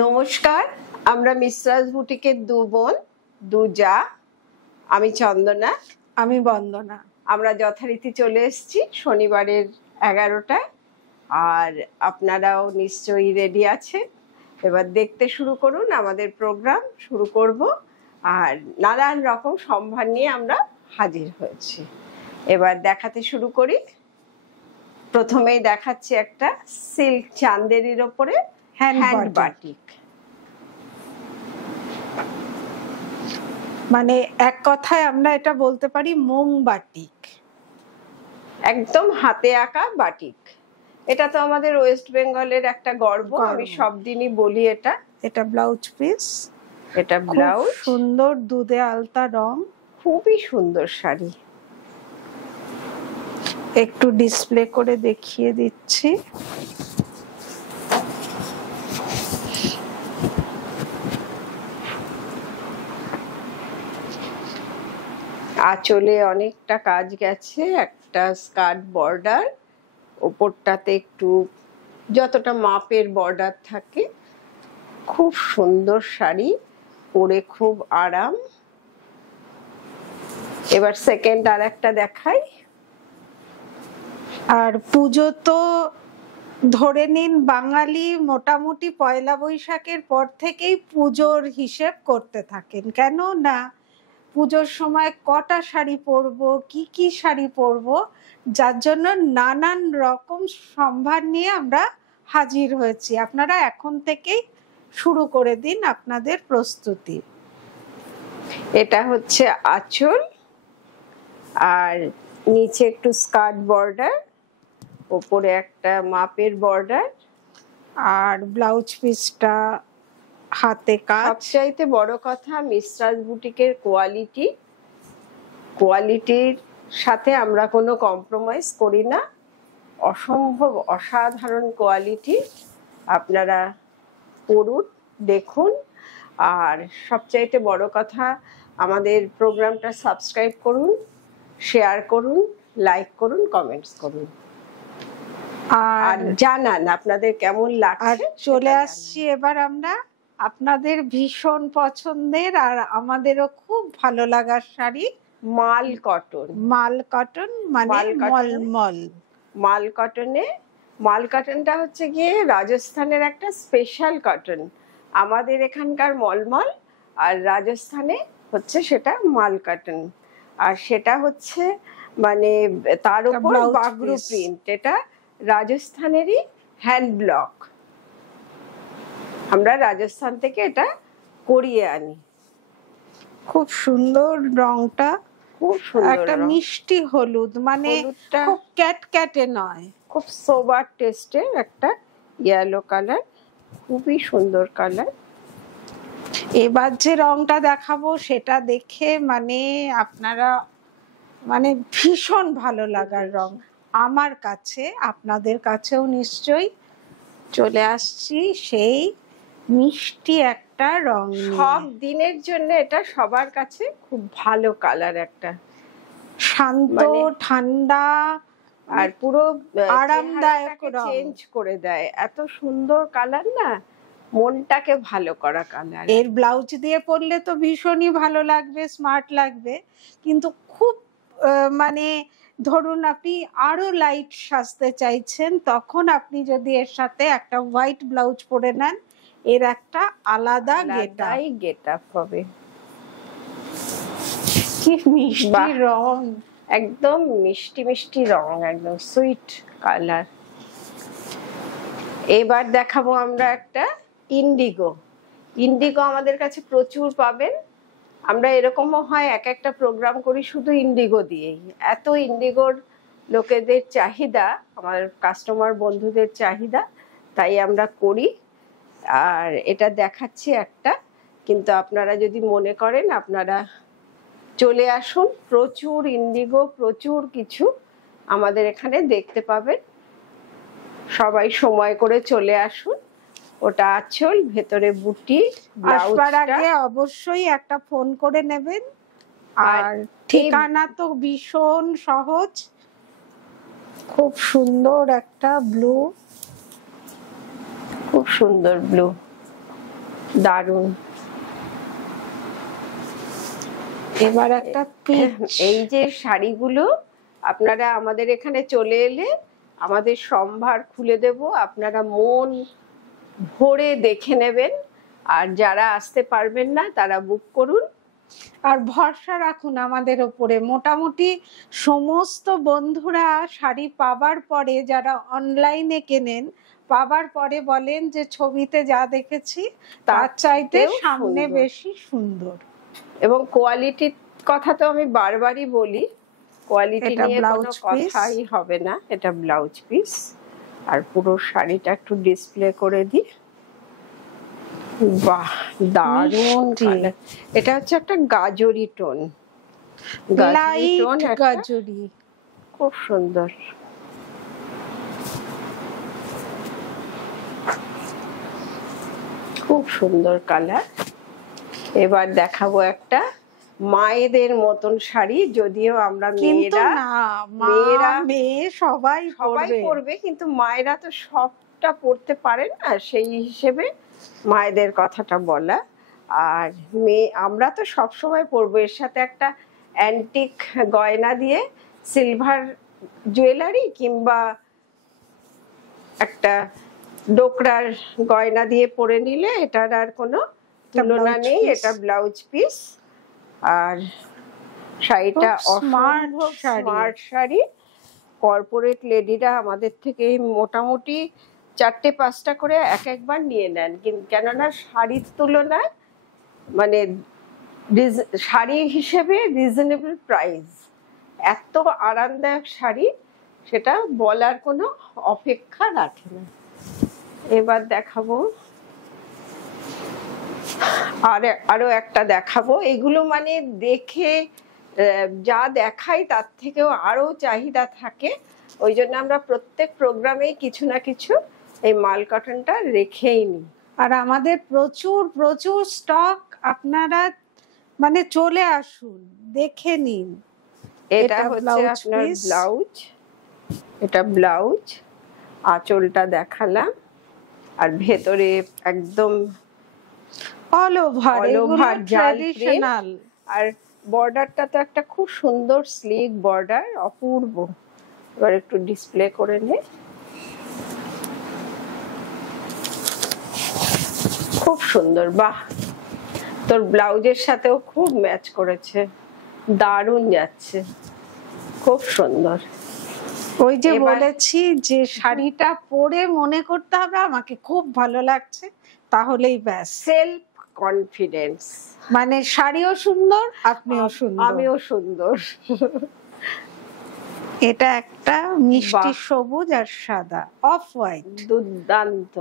নমস্কার, আমরা মিশ্রাস বুটিকের দু বোন, দু যা। আমি চন্দনা, আমি বন্দনা। আমরা যথারীতি চলে এসেছি শনিবারের 11টায়। আর আপনারাও নিশ্চয়ই রেডি আছেন। এবার দেখতে শুরু করুন, আমাদের প্রোগ্রাম শুরু করব। আর নানান রকম সম্ভার নিয়ে আমরা হাজির হয়েছি। এবার দেখাতে শুরু করি। প্রথমেই দেখাচ্ছি একটা সিল্ক চান্দেরির ওপরে হ্যান্ড বাটিক। মানে এক কথায় আমরা এটা বলতে পারি মোম বাটিক, একদম হাতে আঁকা বাটিক। এটা তো আমাদের ওয়েস্ট বেঙ্গলের একটা গর্ব। আমি সব দিনই বলি এটা। এটা ব্লাউজ পিস, এটা ব্লাউজ, সুন্দর দুধে আলতা রং, খুবই সুন্দর শাড়ি। একটু ডিসপ্লে করে দেখিয়ে দিচ্ছি। আঁচলে অনেকটা কাজ গেছে, একটা স্কার্ট বর্ডার, ওপরটাতে একটু যতটা মাপের বর্ডার থাকে। খুব সুন্দর শাড়ি, পরে খুব আরাম। এবার সেকেন্ড আর একটা দেখাই। আর পুজো তো ধরে নিন বাঙালি মোটামুটি পয়লা বৈশাখের পর থেকেই পুজোর হিসেব করতে থাকেন। কেন না পুজোর সময় কটা শাড়ি পরবো, কি কি শাড়ি পরবো, যার জন্য নানান রকম সম্ভার নিয়ে আমরা হাজির হয়েছি। আপনারা এখন থেকেই শুরু করে দিন আপনাদের প্রস্তুতি। এটা হচ্ছে আঁচল, আর নিচে একটু স্কার্ট বর্ডার, ওপরে একটা মাপের বর্ডার, আর ব্লাউজ পিসটা হাতে কাজ। সবচাইতে বড় কথা মিশ্রাস বুটিকের কোয়ালিটির সাথে আমরা কোনো কম্প্রোমাইজ করি না। অসম্ভব অসাধারণ কোয়ালিটি। আপনারা পড়ুন, দেখুন। আর সবচাইতে বড় কথা, আমাদের প্রোগ্রামটা সাবস্ক্রাইব করুন, শেয়ার করুন, লাইক করুন, কমেন্টস করুন, আর জানান আপনাদের কেমন লাগছে। চলে আসছি এবার আমরা আপনাদের ভীষণ পছন্দের আর আমাদেরও খুব ভালো লাগার শাড়ি, মাল কটন। মাল কটন মানে মলমল। মাল কটনে, মাল কটনটা হচ্ছে গিয়ে রাজস্থানের একটা স্পেশাল কটন। আমাদের এখানকার মলমল, আর রাজস্থানে হচ্ছে সেটা মাল কটন। আর সেটা হচ্ছে মানে তার উপর বাগরু প্রিন্ট। এটা রাজস্থানেরই হ্যান্ড ব্লক। আমরা রাজস্থান থেকে এটা করিয়ে আনি। খুব সুন্দর রংটা, খুব সুন্দর একটা মিষ্টি হলুদ, মানে খুব ক্যাটক্যাটে নয়, খুব সোবার টেস্টের একটা ইয়েলো কালার, খুবই সুন্দর কালার। এবার যে রংটা দেখাবো সেটা দেখে মানে আপনারা মানে ভীষণ ভালো লাগার রং আমার কাছে, আপনাদের কাছেও নিশ্চয়ই। চলে আসছি সেই মিষ্টি একটা রং। সব দিনের জন্য এটা সবার কাছে খুব ভালো কালার, একটা শান্ত ঠান্ডা আর পুরো আরামদায়ক চেঞ্জ করে দেয়। এত সুন্দর কালার না, মনটাকে ভালো করা কালার। এর ব্লাউজ দিয়ে পরলে তো ভীষণই ভালো লাগবে, স্মার্ট লাগবে। কিন্তু খুব মানে ধরুন আপনি আরো লাইট সাজতে চাইছেন, তখন আপনি যদি এর সাথে একটা হোয়াইট ব্লাউজ পরে নেন, এর একটা আলাদা গেট আপ হবে। কি মিষ্টি রং, একদম মিষ্টি মিষ্টি রং, একদম সুইট কালার। এবার দেখাবো আমরা একটা ইন্ডিগো। ইন্ডিগো আমাদের কাছে প্রচুর পাবেন। আমরা এরকমও হয় এক একটা প্রোগ্রাম করি শুধু ইন্ডিগো দিয়েই। এত ইন্ডিগোর লোকেদের চাহিদা, আমার কাস্টমার বন্ধুদের চাহিদা, তাই আমরা করি। আর এটা দেখাচ্ছি একটা, কিন্তু আপনারা যদি মনে করেন আপনারা চলে আসুন। প্রচুর ইন্ডিগো, প্রচুর কিছু আমাদের এখানে দেখতে পাবেন। সবাই সময় করে চলে আসুন। ওটা আঁচল, ভেতরে বুটি। আসবার আগে অবশ্যই একটা ফোন করে নেবেন। আর ঠিকানা তো ভীষণ সহজ। খুব সুন্দর একটা ব্লু, খুব সুন্দর ব্লু। দারুণ। এবার একটা পিচ। এই যে শাড়িগুলো আপনারা আমাদের এখানে চলে এলে আমাদের সম্ভার খুলে দেব, আপনারা মন ভরে দেখে নেবেন। আর যারা আসতে পারবেন না তারা বুক করুন। আর ভরসা রাখুন আমাদের ওপরে। মোটামুটি সমস্ত বন্ধুরা শাড়ি পাবার পরে, যারা অনলাইনে কেনেন, পাবার পরে বলেন যে ছবিতে যা দেখেছি তার চাইতে সামনে বেশি সুন্দর। এবং কোয়ালিটির কথা তো আমি বারবারই বলি, কোয়ালিটি নিয়ে কোনো কথাই হবে না। এটা ব্লাউজ পিস। আর পুরো শাড়িটা একটু ডিসপ্লে করে দিই। বাহ, দারুণ কালার। এটা হচ্ছে একটা গাজরি টোন, গাজরি, খুব সুন্দর। খুব সুন্দর কালার। এবার দেখাবো একটা মায়েদের মতন শাড়ি, যদিও আমরা মেয়ে সবাই পরবে, কিন্তু মায়েরা তো সবটা পরতে পারেন না, সেই হিসেবে মায়েদের কথাটা বলা। আর আমরা তো সবসময় পরবো। এর সাথে একটা অ্যান্টিক গয়না দিয়ে, সিলভার জুয়েলারি কিংবা একটা ডোকরার গয়না দিয়ে পরে নিলে এটার আর কোনো তুলনা নেই। এটা ব্লাউজ পিস। আর শাড়িটা স্মার্ট শাড়ি। কর্পোরেট লেডিরা আমাদের থেকে মোটামুটি 4-5টা করে একবার নিয়ে নেন, কেননা শাড়ির তুলনায় মানে শাড়ি হিসেবে রিজনেবল প্রাইস, এত আরামদায়ক শাড়ি সেটা বলার কোনো অপেক্ষা রাখে না। এবার দেখাবো আরো একটা দেখাবো। এগুলো মানে দেখে যা দেখাই তার থেকেও আরো চাহিদা থাকে, ওই জন্য আমরা প্রত্যেক প্রোগ্রামেই কিছু না কিছু এই মাল কটনটা রেখেই নিই। আর আমাদের প্রচুর প্রচুর স্টক, আপনারা মানে চলে আসুন, দেখে নিন। এটা হচ্ছে আপনার ব্লাউজ, এটা ব্লাউজ, আঁচলটা দেখালাম। আর ভেতরে একদম অল ওভার ট্র্যাডিশনাল। আর বর্ডারটা তো একটা খুব সুন্দর স্লিক বর্ডার, অপূর্ব। এবার একটু ডিসপ্লে করে নে। খুব সুন্দর। বাহ, তোর ব্লাউজের সাথেও খুব ম্যাচ করেছে, দারুণ যাচ্ছে, খুব সুন্দর। ওই যে বলেছি যে শাড়িটা পরে মনে করতে হবে আমাকে খুব ভালো লাগছে, তাহলেই ব্যাস। সেলফ কনফিডেন্স, মানে শাড়িও সুন্দর, আপনিও সুন্দর, আমিও সুন্দর। এটা একটা মিষ্টি সবুজ আর সাদা, অফ হোয়াইট, দুর্দান্ত।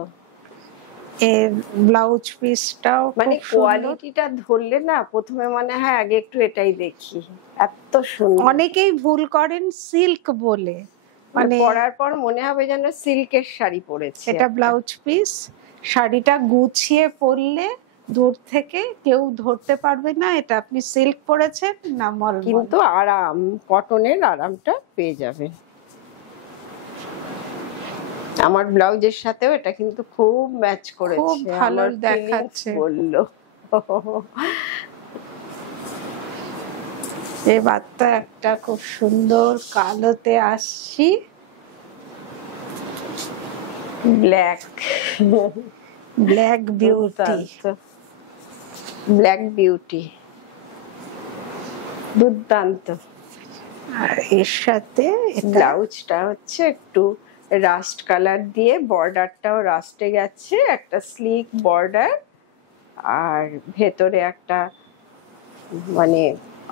এর ব্লাউজ পিসটাও মানে কোয়ালিটিটা ধরলে না প্রথমে মনে হয় আগে একটু এটাই দেখি, এত সুন্দর। অনেকেই ভুল করেন সিল্ক বলে, মানে পরার পর মনে হবে যেন সিল্কের শাড়ি পরেছে। এটা ব্লাউজ পিস। শাড়িটা গুছিয়ে পরলে দূর থেকে কেউ ধরতে পারবে না এটা আপনি সিল্ক পরেছেন না মলমল, কিন্তু আরাম, কটনের আরামটা পেয়ে যাবেন। আমার ব্লাউজের সাথেও এটা কিন্তু খুব ম্যাচ করেছে, খুব ভালো দেখাচ্ছে বললো। এবার তো একটা খুব সুন্দর কালোতে আসছি, ব্ল্যাক বিউটি, ব্ল্যাক বিউটি, দুর্দান্ত। আর এর সাথে ব্লাউজটা হচ্ছে একটু রাস্ট কালার দিয়ে, বর্ডারটাও রাস্টে গেছে, একটা স্লিক বর্ডার। আর ভেতরে একটা মানে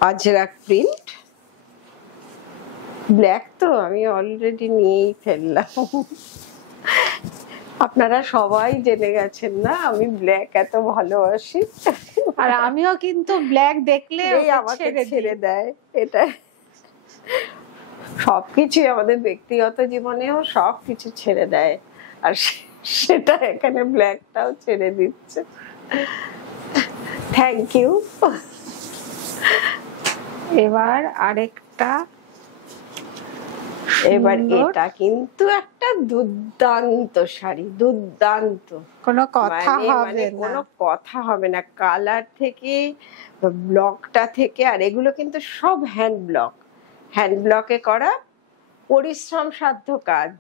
আজরাক প্রিন্ট। ব্ল্যাক তো আমি অলরেডি নিয়েই ফেললাম। আপনারা সবাই জেনে গেছেন না আমি ব্ল্যাক এত ভালোবাসি। আর আমিও কিন্তু ব্ল্যাক দেখলে আমাকে ছেড়ে দেয়। এটা সবকিছু আমাদের ব্যক্তিগত জীবনেও সবকিছু ছেড়ে দেয়, আর সেটা এখানে ব্ল্যাকটাও ছেড়ে দিচ্ছে। Thank you. এবার আরেকটা এবার সুন্দর। এটা কিন্তু একটা দুর্দান্ত শাড়ি, দুর্দান্ত, কোনো কথা হবে না। কোনো কথা হবে না। কালার থেকে, ব্লকটা থেকে, আর এগুলো কিন্তু সব হ্যান্ড ব্লকে করা পরিশ্রম সাধ্য কাজ।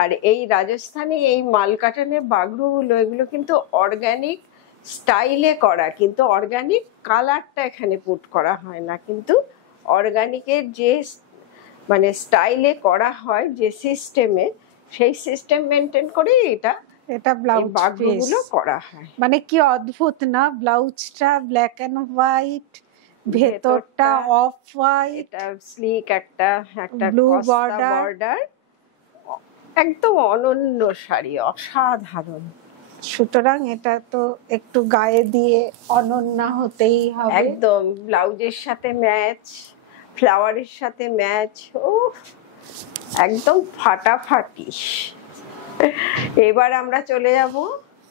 আর এই রাজস্থানী এই মালকাটানের বাগরুগুলো, এগুলো কিন্তু অর্গানিক স্টাইলে করা, কিন্তু অর্গানিক কালারটা এখানে পুট করা হয় না, কিন্তু অর্গানিকের যে মানে স্টাইলে করা হয়, যে সিস্টেমে, সেই সিস্টেম মেনটেন করে এটা ব্লাউজ বাগরুগুলো করা হয়। মানে কি অদ্ভুত না, ব্লাউজটা ব্ল্যাক এন্ড হোয়াইট, ভেতরটা অফ হোয়াইট, এটা স্লিক একটা ব্লু বর্ডার, একদম অনন্য শাড়ি, অসাধারণ। সুতরাং এটা তো একটু গায়ে দিয়ে অনন্য হতেই হবে। একদম ব্লাউজের সাথে ম্যাচ, ফ্লাওয়ারের সাথে ম্যাচ, ও একদম ফাটাফাটি। এবার আমরা চলে যাব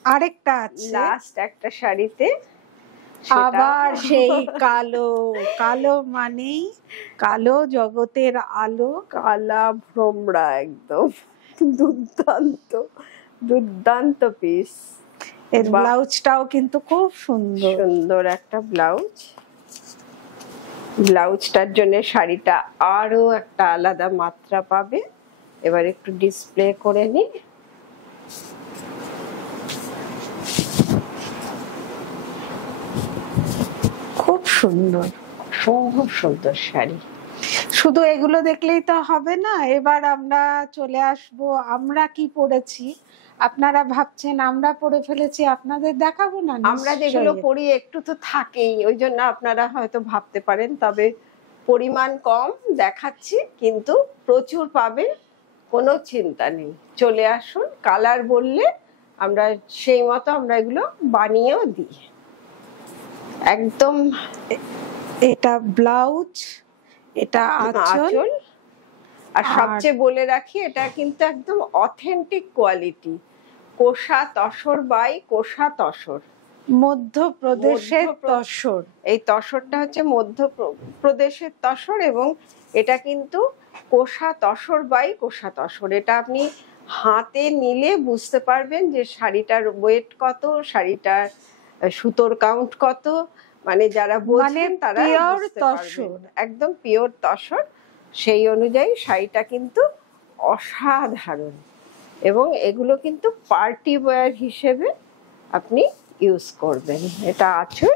আরেকটা আছে লাস্ট একটা শাড়িতে, আবার সেই কালো মানেই কালো জগতের আলো, কালা ভ্রমরা, একদম দুর্দান্ত পিস। এর ব্লাউজটাও কিন্তু খুব সুন্দর একটা ব্লাউজটার জন্য শাড়িটা আরো একটা আলাদা মাত্রা পাবে। এবার একটু ডিসপ্লে করে নি। খুব সুন্দর শাড়ি। শুধু এগুলো দেখলেই তো হবে না, এবার আমরা চলে আসব আমরা কি পরেছি। আপনারা ভাবছেন আমরা পরে ফেলেছি, আপনাদের দেখাবো না? আমরা যেগুলো পরি একটু তো থাকেই, ওই জন্য আপনারা হয়তো ভাবতে পারেন, তবে পরিমাণ কম দেখাচ্ছি, কিন্তু প্রচুর পাবেন, কোনো চিন্তা নেই। চলে আসুন, কালার বললে আমরা সেই মতো আমরা এগুলো বানিয়েও দিই। একদম এটা ব্লাউজ, এটা আঁচল, আর সবচেয়ে বলে রাখি, এটা কিন্তু একদম authentic quality, Kosa tussar by Kosa tussar, মধ্যপ্রদেশের তসর। এই তসরটা হচ্ছে মধ্যপ্রদেশের তসর, এবং এটা কিন্তু কোষা তসর বাই কোষা তসর। এটা আপনি হাতে নিলে বুঝতে পারবেন যে শাড়িটার ওয়েট কত, শাড়িটার সুতোর কাউন্ট কত, মানে যারা বোঝেন তারা বুঝতে পারবেন। একদম পিওর তসর, সেই অনুযায়ী শাড়িটা কিন্তু অসাধারণ। এবং এগুলো কিন্তু পার্টি ওয়্যার হিসেবে আপনি ইউজ করবেন। এটা আঁচল,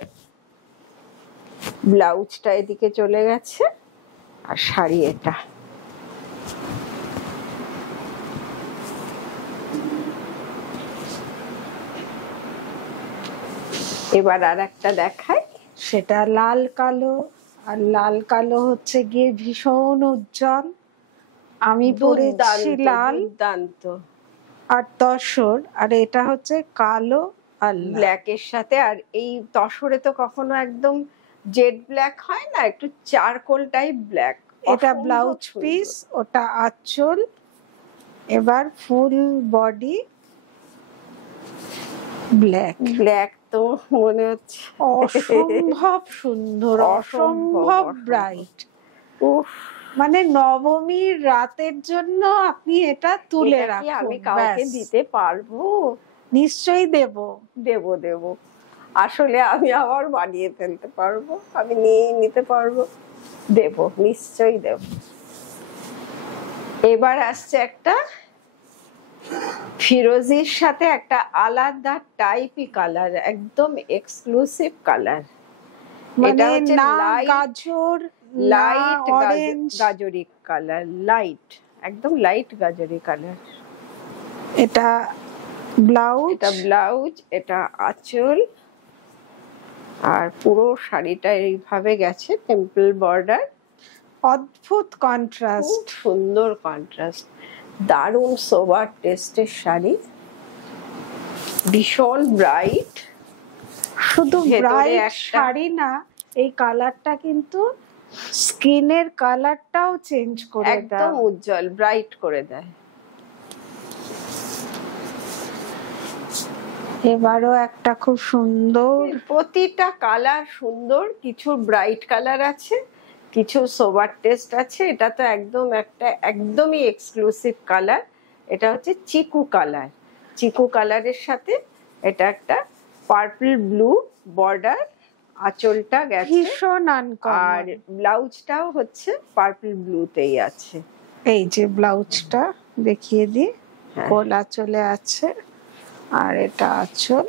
ব্লাউজটা এদিকে চলে গেছে, আর শাড়ি এটা। এবার আর একটা দেখাই, সেটা লাল কালো, আর লাল কালো হচ্ছে গিয়ে ভীষণ উজ্জ্বল। আমি পরেছি লাল, দুর্দান্ত, আর তসর, আর এটা হচ্ছে কালো আর ব্ল্যাকের সাথে। আর এই তসরে তো কখনো একদম জেড ব্ল্যাক হয় না, একটু চারকোল টাইপ ব্ল্যাক। এটা ব্লাউজ পিস, ওটা আঁচল। এবার ফুল বডি ব্ল্যাক তো মনে হচ্ছে অসম্ভব সুন্দর, অসম্ভব ব্রাইট। মানে নবমীর রাতের জন্য আপনি এটা তুলে রাখুন। আমি কাউকে দিতে পারবো? নিশ্চয়ই দেব। আসলে আমি আবার বানিয়ে ফেলতে পারবো, আমি নিতে পারবো, নিশ্চয়ই দেব। এবার আসছে একটা ফিরোজির সাথে একটা আলাদা টাইপই কালার, একদম এক্সক্লুসিভ কালার। মানে না গাজর, লাইট গাজরি কালার, একদম লাইট গাজরি কালার। এটা ব্লাউজ, এটা আঁচল, আর পুরো শাড়িটা এইভাবে গেছে টেম্পল বর্ডার। অদ্ভুত কন্ট্রাস্ট, সুন্দর কন্ট্রাস্ট, দারুণ সোবার টেস্টের শাড়ি, ভীষণ ব্রাইট। শুধু ব্রাইট শাড়ি না, এই কালারটা কিন্তু স্কিনের কালারটাও চেঞ্জ করে দেয়, একদম উজ্জ্বল ব্রাইট করে দেয়। এবারও একটা খুব সুন্দর, প্রতিটা কালার সুন্দর, কিছু ব্রাইট কালার আছে, কিছু সোবার টেস্ট আছে। এটা তো একদমই এক্সক্লুসিভ কালার। এটা হচ্ছে চিকু কালার। চিকু কালারের সাথে এটা একটা পার্পল ব্লু বর্ডার, আঁচলটা গেছে ভীষণ আর আনকমন। ব্লাউজটাও হচ্ছে পার্পল ব্লুতেই আছে। এই যে ব্লাউজটা দেখিয়ে দিই, হ্যাঁ। গোল আঁচলে আছে, আর এটা আঁচল।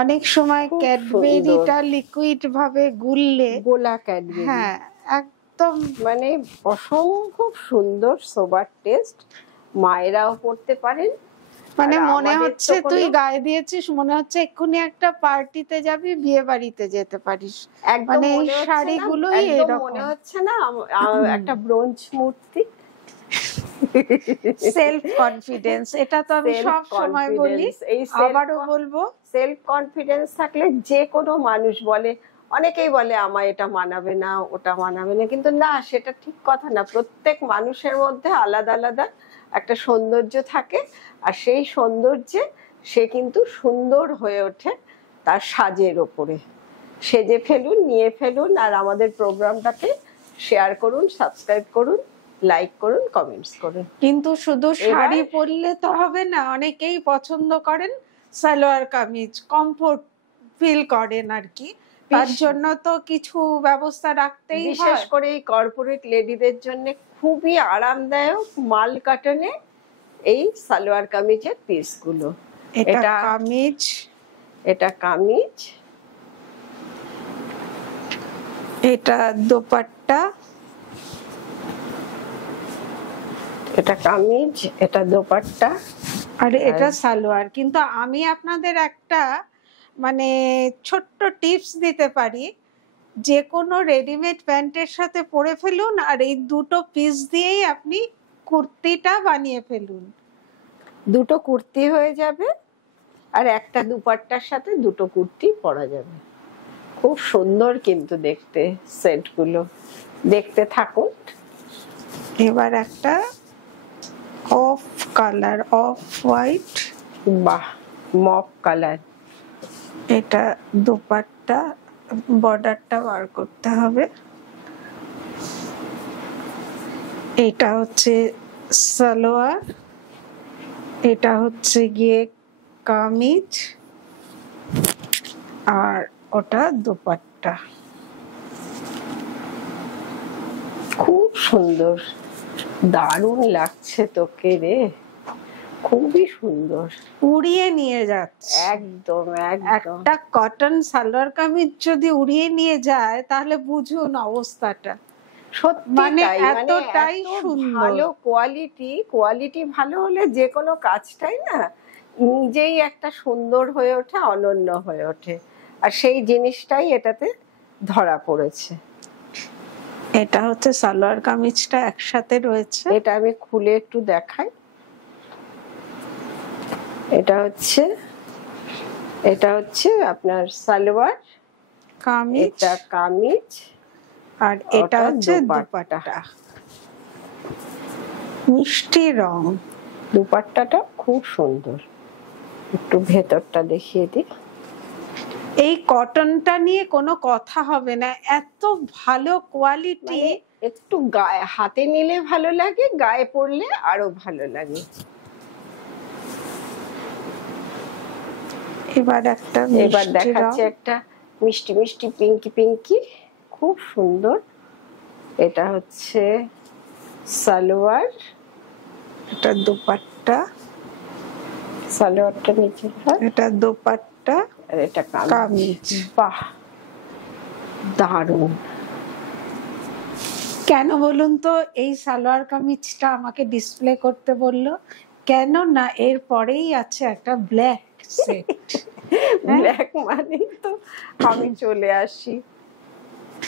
অনেক সময় খুব ক্যাডবেরিটা লিকুইড ভাবে গুললে, গোলা ক্যাডবেরি, হ্যাঁ একদম মানে অসম্ভব সুন্দর সোবার টেস্ট। মায়েরাও পড়তে পারেন। মানে আর মনে আমাদের হচ্ছে তো তুই কোনো- গায়ে দিয়েছিস, মনে হচ্ছে এক্ষুনি একটা পার্টিতে যাবি, বিয়ে বাড়িতে যেতে পারিস। একদম মানে এই মনে হচ্ছে না, শাড়িগুলোই একদম এরকম। মনে হচ্ছে না একটা ব্রোঞ্জ মূর্তি। সেলফ কনফিডেন্স, এটা তো আমি সব সময় বলি, আবারও বলবো। সেলফ কনফিডেন্স থাকলে যে কোনো মানুষ বলে, অনেকেই বলে আমায় এটা মানাবে না, ওটা মানাবে না, কিন্তু না, সেটা ঠিক কথা না। প্রত্যেক মানুষের মধ্যে আলাদা আলাদা একটা সৌন্দর্য থাকে, আর সেই সৌন্দর্যে সে কিন্তু সুন্দর হয়ে ওঠে তার সাজের ওপরে। সেজে ফেলুন, নিয়ে ফেলুন, আর আমাদের প্রোগ্রামটাকে শেয়ার করুন, সাবস্ক্রাইব করুন, লাইক করুন, কমেন্টস করুন। কিন্তু শুধু শাড়ি পরলে তো হবে না, অনেকেই পছন্দ করেন সালোয়ার কামিজ, কমফোর্ট ফিল করেন আর কি, তার জন্য তো কিছু ব্যবস্থা রাখতেই হয়। বিশেষ করে এই কর্পোরেট লেডিদের জন্য খুবই আরামদায়ক মাল কাটনে এই সালোয়ার কামিজের পিসগুলো। এটা কামিজ, এটা কামিজ, এটা দোপাট্টা, এটা কামিজ, এটা দোপাট্টা, আর এটা সালোয়ার। কিন্তু আমি আপনাদের একটা মানে ছোট্ট টিপস দিতে পারি, যে কোনো রেডিমেড প্যান্টের সাথে পরে ফেলুন, আর এই দুটো পিস দিয়েই আপনি কুর্তিটা বানিয়ে ফেলুন। দুটো কুর্তি হয়ে যাবে, আর একটা দুপাট্টার সাথে দুটো কুর্তি পরা যাবে। খুব সুন্দর কিন্তু দেখতে সেটগুলো, দেখতে থাকুন। এবার একটা অফ কালার, অফ হোয়াইট, বাহ, মপ কালার। এটা দোপাট্টা, বর্ডারটা বার করতে হবে। এটা হচ্ছে সালোয়ার, এটা হচ্ছে গিয়ে কামিজ, আর ওটা দোপাট্টা। খুব সুন্দর, দারুণ লাগছে তোকে রে, খুবই সুন্দর, উড়িয়ে নিয়ে যাচ্ছে একদম একদম। একটা কটন সালোয়ার কামিজ যদি উড়িয়ে নিয়ে যায়, তাহলে বুঝুন অবস্থাটা। সত্যি মানে তাই, এতটাই এত সুন্দর। ভালো কোয়ালিটি ভালো হলে যে কোনো কাজটাই না নিজেই একটা সুন্দর হয়ে ওঠে, অনন্য হয়ে ওঠে, আর সেই জিনিসটাই এটাতে ধরা পড়েছে। এটা হচ্ছে সালোয়ার কামিজটা একসাথে রয়েছে। এটা আমি খুলে একটু দেখাই। এটা হচ্ছে আপনার সালোয়ার কামিজ, এটা কামিজ, আর এটা হচ্ছে দোপাট্টা। মিষ্টি রং। দোপাট্টাটা খুব সুন্দর, একটু ভেতরটা দেখিয়ে দিই। এই কটনটা নিয়ে কোনো কথা হবে না, এত ভালো কোয়ালিটি। একটু গায়ে হাতে নিলে ভালো লাগে, গায়ে পরলে আরো ভালো লাগে। এবার দেখাচ্ছে একটা মিষ্টি মিষ্টি পিঙ্কি, খুব সুন্দর। এটা হচ্ছে সালোয়ার, এটা দোপাট্টা, সালোয়ারটা নিচে, এটা দোপাট্টা, আর এটা কামিজ। বাহ, দারুণ। কেন বলুন তো এই সালোয়ার কামিজটা আমাকে ডিসপ্লে করতে বললো? কেন না এর পরেই আছে একটা ব্ল্যাক সেট। ব্ল্যাক মানে তো আমি চলে আসি।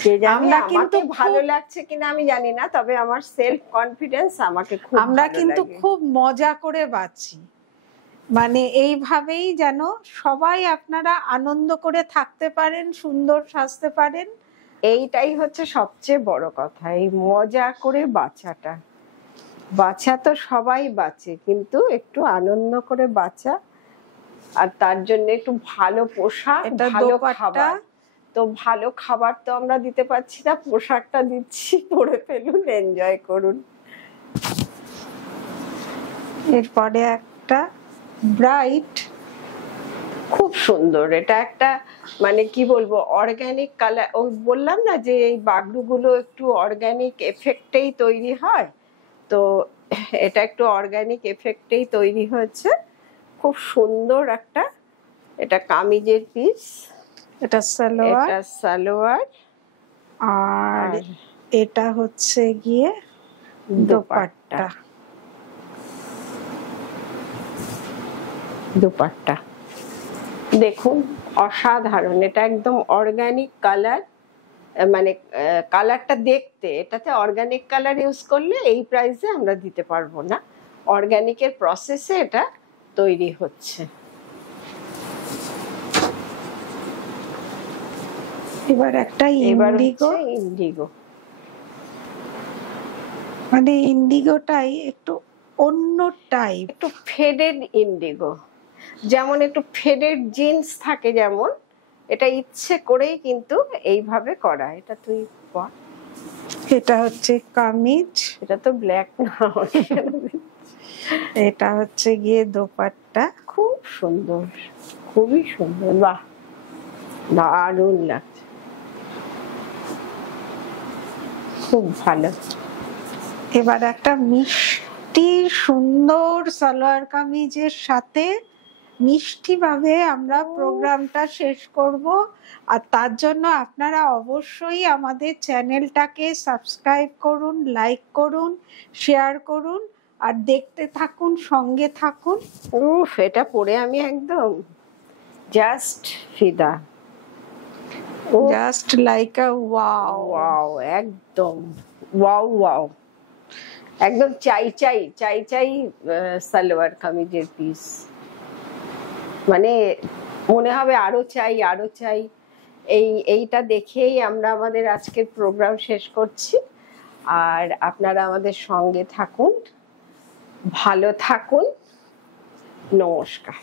কে জানে আমাকে ভালো লাগছে কিনা আমি জানি না, তবে আমার সেলফ কনফিডেন্স আমাকে খুব আমরা কিন্তু খুব মজা করে বাঁচি, মানে এইভাবেই যেন সবাই আপনারা আনন্দ করে থাকতে পারেন, সুন্দর সাজতে পারেন। এইটাই হচ্ছে সবচেয়ে বড় কথা, এই মজা করে বাঁচাটা। বাঁচা তো সবাই বাঁচে, কিন্তু একটু আনন্দ করে বাঁচা আর তার জন্য একটু ভালো পোশাক, এটা ভালো দোপাট্টা। খাবার। তো ভালো খাবার তো আমরা দিতে পারছি না, পোশাকটা দিচ্ছি, পরে ফেলুন, এনজয় করুন। এরপরে একটা ব্রাইট, খুব সুন্দর। এটা একটা মানে কি বলবো, অর্গানিক কালার। ও বললাম না যে এই বাগরুগুলো একটু অর্গানিক এফেক্টেই তৈরি হয়, তো এটা একটু অর্গানিক এফেক্টেই তৈরি হয়েছে। খুব সুন্দর একটা, এটা কামিজের পিস, এটা সালোয়ার, এটা সালোয়ার, আর আর এটা হচ্ছে গিয়ে দোপাট্টা। দুপাট্টা দেখুন, অসাধারণ। এটা একদম অর্গানিক কালার, মানে কালারটা দেখতে, এটাতে অর্গানিক কালার ইউজ করলে এই প্রাইসে আমরা দিতে পারবো না। অর্গানিকের প্রসেসে এটা তৈরি হচ্ছে। এবার একটা এবার ইন্ডিগো, হচ্ছে ইন্ডিগো। মানে ইন্ডিগোটাই একটু অন্য টাইপ, একটু ফেডেড ইন্ডিগো, যেমন একটু ফেডেড জিন্স থাকে যেমন, এটা ইচ্ছে করেই কিন্তু এইভাবে করা। এটা তুই পর, এটা হচ্ছে কামিজ, এটা তো ব্ল্যাক না, এটা হচ্ছে গিয়ে দোপাট্টা। খুব সুন্দর, খুবই সুন্দর, বাহ, দারুণ লাগছে, খুব ভালো। এবার একটা মিষ্টি সুন্দর সালোয়ার কামিজের সাথে মিষ্টি ভাবে আমরা প্রোগ্রামটা শেষ করব। আর তার জন্য আপনারা অবশ্যই আমাদের চ্যানেলটাকে সাবস্ক্রাইব করুন, লাইক করুন, শেয়ার করুন, আর দেখতে থাকুন, সঙ্গে থাকুন। উফ, এটা পরে আমি একদম জাস্ট ফিদা। জাস্ট লাইক আ ওয়াও। ওয়াও, একদম ওয়াও ওয়াও, একদম চাই চাই চাই চাই সালোয়ার কামিজের পিস। মানে মনে হবে আরো চাই, আরো চাই। এইটা দেখেই আমরা আমাদের আজকের প্রোগ্রাম শেষ করছি। আর আপনারা আমাদের সঙ্গে থাকুন, ভালো থাকুন, নমস্কার।